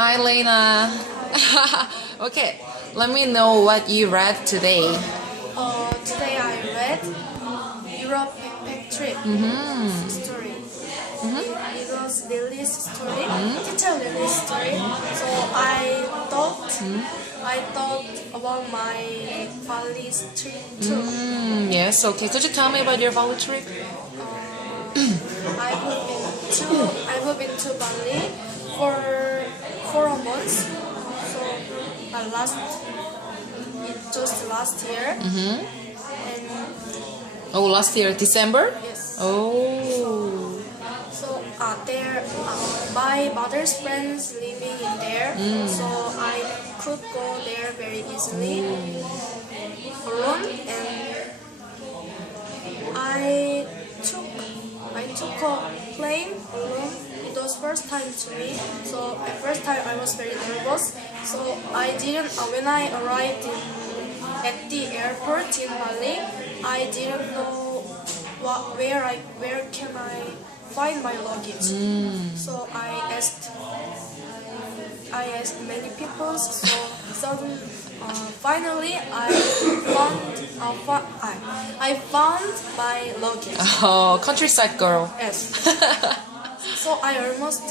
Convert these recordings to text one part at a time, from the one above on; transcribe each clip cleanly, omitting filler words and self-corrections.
Hi, Leina. Okay, let me know what you read today. Today I read Europe backpack trip story. It was Lily's story, teacher Lily's story. So I thought about my Bali trip too. Yes, okay. Could you tell me about your Bali trip? I've been to Bali for 4 months. So just last year. And Oh, last year, December? yes. Oh. So there, my mother's friends living in there, so I could go there very easily alone, and I took a plane alone. It was first time to me, so at first time I was very nervous. So I didn't when I arrived at the airport in Bali, I didn't know where can I find my luggage. So I asked many people. So finally I found my luggage. Oh, countryside girl. Yes. So I almost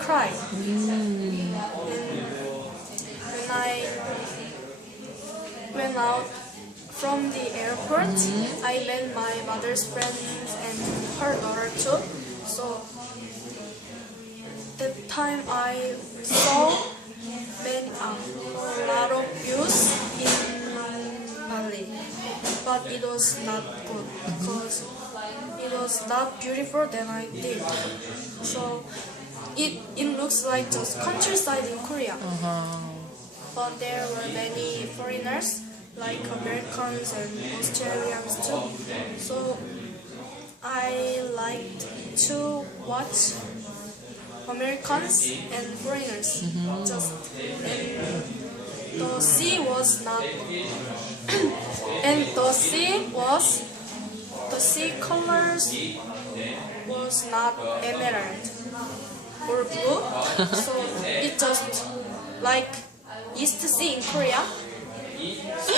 cried. And when I went out from the airport, I met my mother's friends and her daughter too. So that time I saw a lot of views in Bali, but it was not good because it was not beautiful than I did. So it looks like just countryside in Korea. But there were many foreigners, like Americans and Australians too. So I liked to watch Americans and foreigners. And the sea was not, and the sea colors was not emerald or blue. So it just like East Sea in Korea. So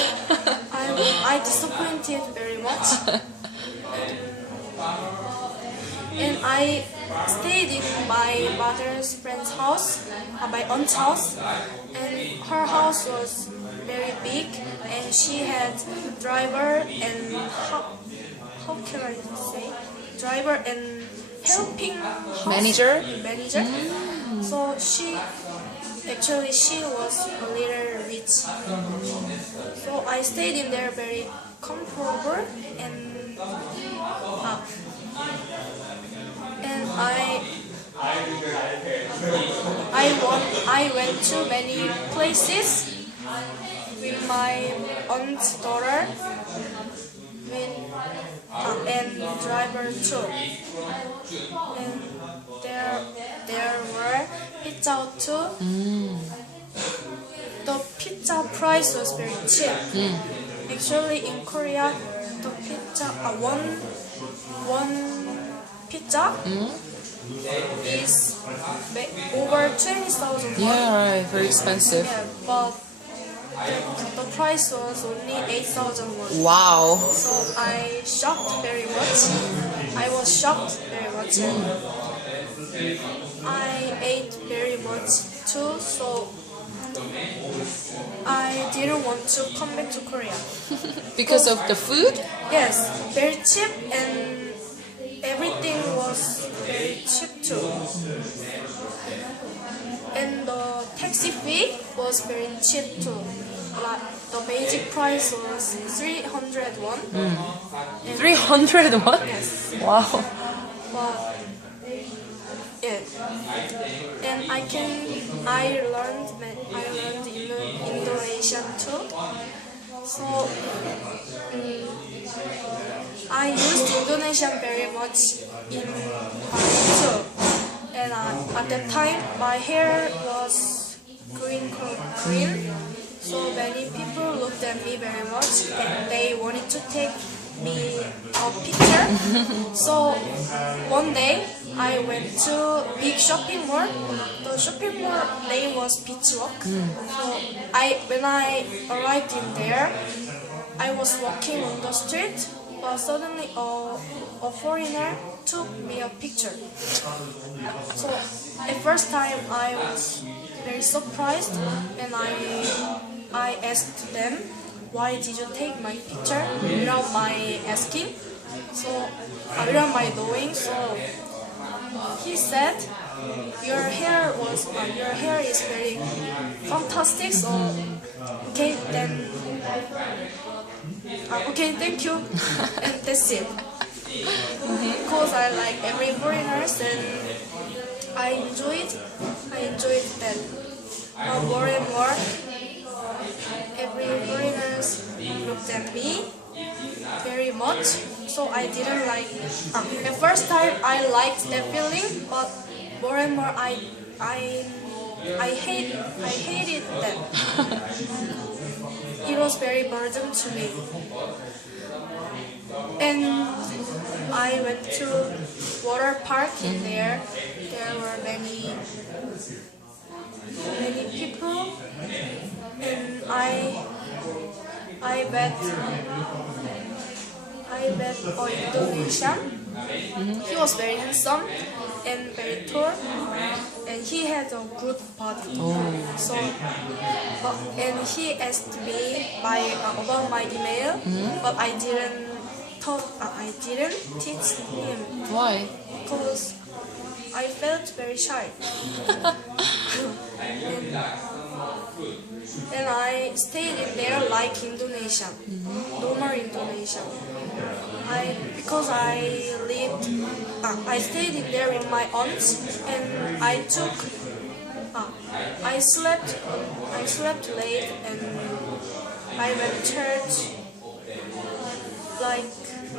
I disappointed very much. And I stayed in my mother's friend's house, my aunt's house, and her house was very big, and she had driver and how can I say driver and helping Manager? Manager. So she was a little rich. So I stayed in there very comfortable and I went to many places with my aunt's daughter and driver too. And there were pizza too. The pizza price was very cheap. Actually, in Korea, the pizza one pizza is over 20,000 won. Yeah, right. Very expensive. Yeah, but the price was only 8,000 won. Wow. So I shocked very much. I was shocked very much, and I ate very much too. So I didn't want to come back to Korea. Because of the food? Yes, very cheap, and everything was very cheap too. And the taxi fee was very cheap too. Like the basic price was 300 won. 300 won? Yes. Wow. But yeah, and I learned Indonesian too. So I used Indonesian very much in Bali too. And at that time my hair was green, so many people looked at me very much and they wanted to take me a picture. So one day I went to big shopping mall. The shopping mall name was Beach Walk. So when I arrived in there, I was walking on the street, but suddenly a foreigner took me a picture. So at first time I was very surprised, and I asked them, why did you take my picture without my asking? So without my knowing. So he said, your hair is very fantastic. So okay then. Okay, thank you, and that's it. Because I like every foreigners, and I enjoyed that. More and more, every foreigners looked at me very much. So I didn't like. The first time I liked that feeling, but more and more I hated that. It was very burden to me. And I went to water park in there. There were many people, and I met an Indonesian. He was very handsome and very tall, and he had a good body. So, and he asked me about my email, but I didn't teach him. Why? Because I felt very shy. And I stayed in there like Indonesian, normal Indonesian. Because I stayed in there with my aunts, and I slept late, and I went to church like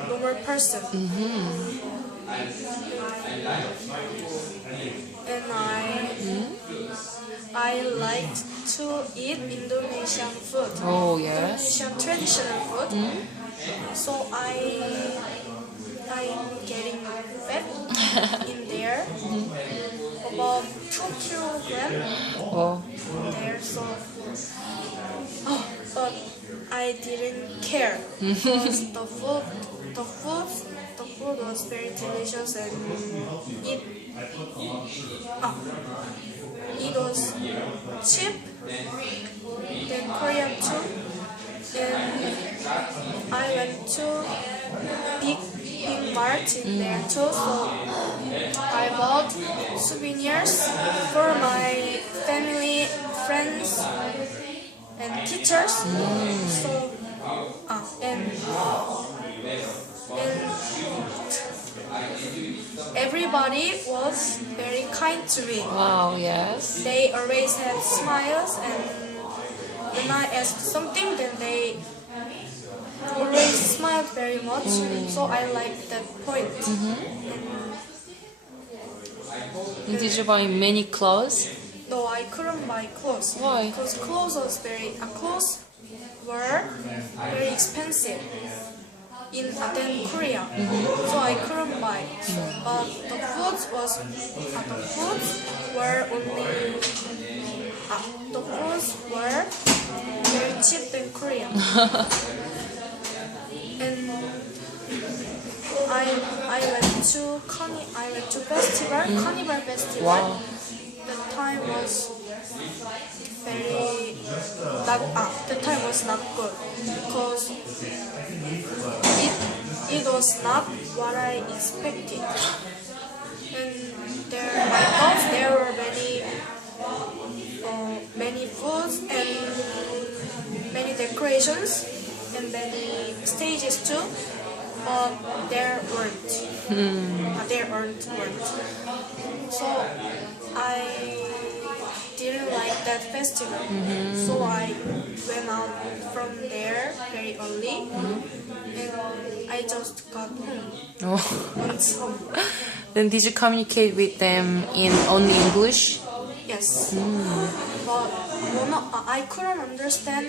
normal person. And I liked to eat Indonesian food. Oh yes. Indonesian traditional food. So I'm getting fat in there, about 2 kilograms Oh. there. So, but I didn't care because the food was very delicious, and it was cheap than Korean too. And I went to big mart in there too, so I bought souvenirs for my family, friends, and teachers. So and everybody was very kind to me. Wow, yes. They always had smiles, and when I asked something, then they always smiled very much. So I liked that point. And did you buy many clothes? No, I couldn't buy clothes. Why? Because clothes were very expensive in Korea. So I couldn't buy. But the foods were very cheap in Korea. And I went to Carnival Festival. Wow. The time was not good because it was not what I expected. And I thought there were many foods and many decorations and many stages too, but there weren't. So I didn't like that festival. So I went out from there very early, and I just got home. Went home. Then did you communicate with them in only English? Yes. But I couldn't understand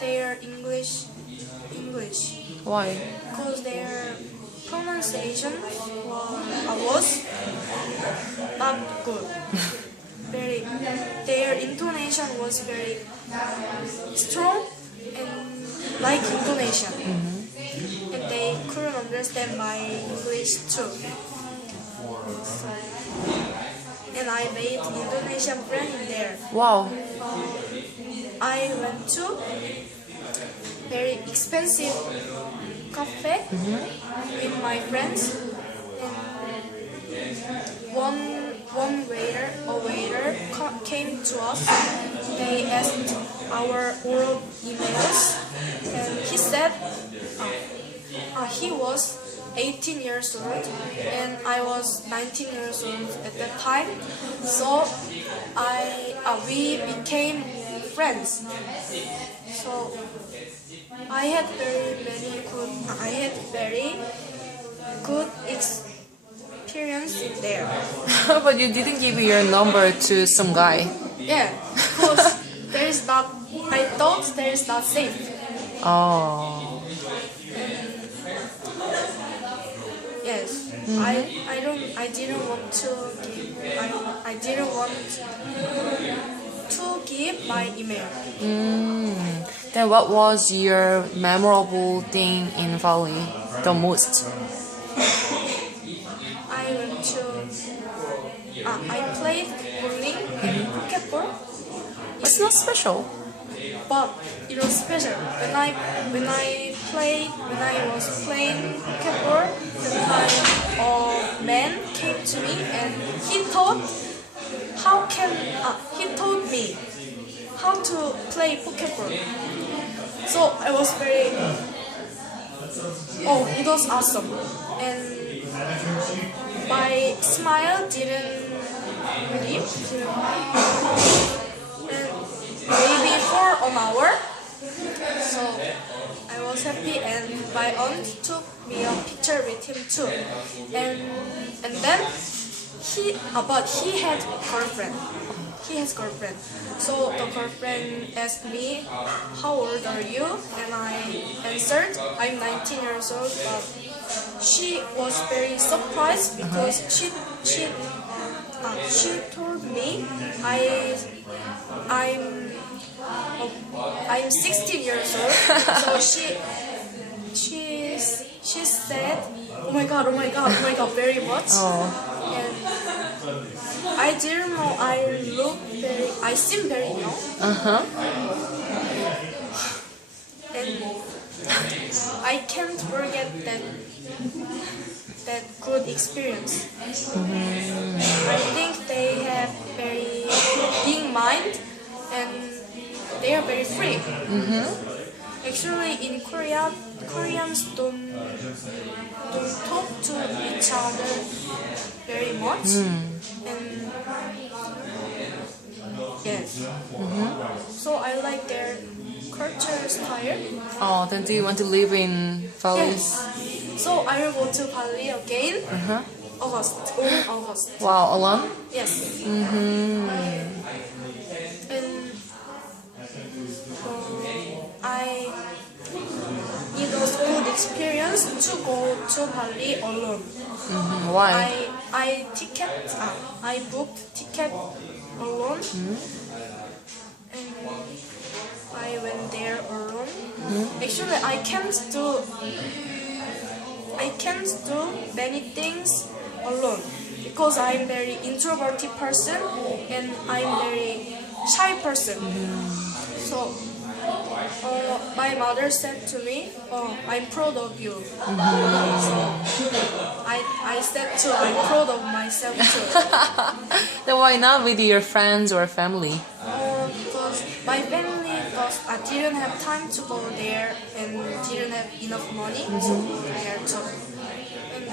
their English. Why? Because their pronunciation was not good. Very, their intonation was very strong and like Indonesian, and they couldn't understand my English too. So, and I made Indonesian friend in there. Wow. I went to very expensive cafe with my friends, and one waiter came to us. They asked our old emails, and he said he was 18 years old and I was 19 years old at that time. So we became friends. So I had very good experience in there. But you didn't give your number to some guy. Yeah, because I thought there is not safe. Oh. Yes, I didn't want to give my email. Then what was your memorable thing in Bali the most? I played bowling, basketball. It's not special. But it was special when I was playing basketball. The time a man came to me and he taught me how to play basketball. So I was it was awesome, and my smile didn't leave. Maybe for an hour. So I was happy, and my aunt took me a picture with him too. And then he had girlfriend. He has girlfriend. So the girlfriend asked me, "How old are you?" And I answered, "I'm 19 years old." But she was very surprised because she told me I'm 16 years old. So she said, oh my god, very much. Oh. And I didn't know I seem very young. And I can't forget that good experience. I think they have very big mind and they are very free. Actually, in Korea, Koreans don't talk to each other very much. And yes, so I like their culture style. Oh, then do you want to live in Bali? Yes. So I will go to Bali again. August. Wow, alone? Yes. And it was a good experience to go to Bali alone. Why? I booked ticket alone. And I went there alone. Actually, I can't do many things alone because I'm very introverted person and I'm very shy person. So my mother said to me, "Oh, I'm proud of you." So I said too, I'm proud of myself too. Then why not with your friends or family? Because my family, I didn't have time to go there and didn't have enough money to go there too. And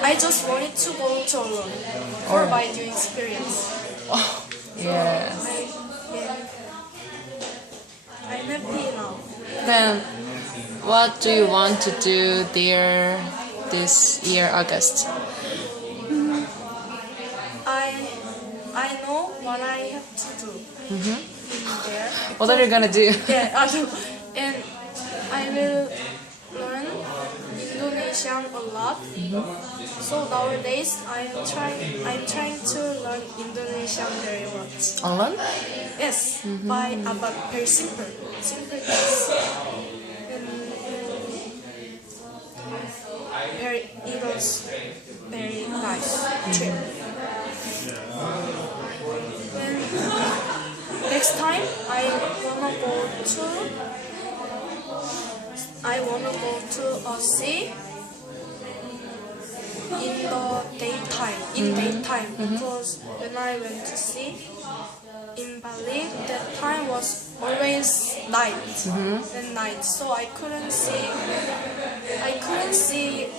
I just wanted to go to alone for my new experience. Oh, yes. I'm happy now. Then what do you want to do there this year, August? I know what I have to do there. What are you gonna do? Yeah, and I will learn Indonesian a lot. So nowadays I'm trying to learn Indonesian very much. Online? Yes, but very simple. Simple things. And it was very nice trip. When next time I wanna go to a sea in the daytime. Because when I went to sea in Bali, that time was always night and night, so I couldn't see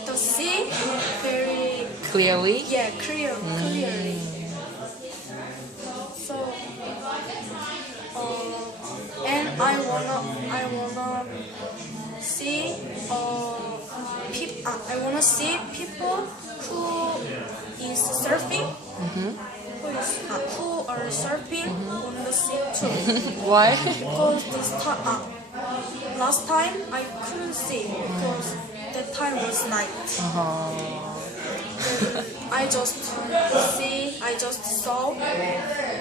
the sea very Clearly? clearly. So and I wanna see people who is surfing, who are surfing on the sea too. Why? Because last time I couldn't see because that time was night. I just saw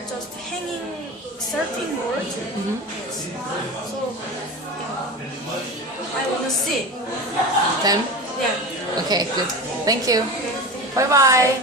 just hanging surfing board. Yes. So I wanna see. Then? Yeah. Okay, good. Thank you. Bye bye.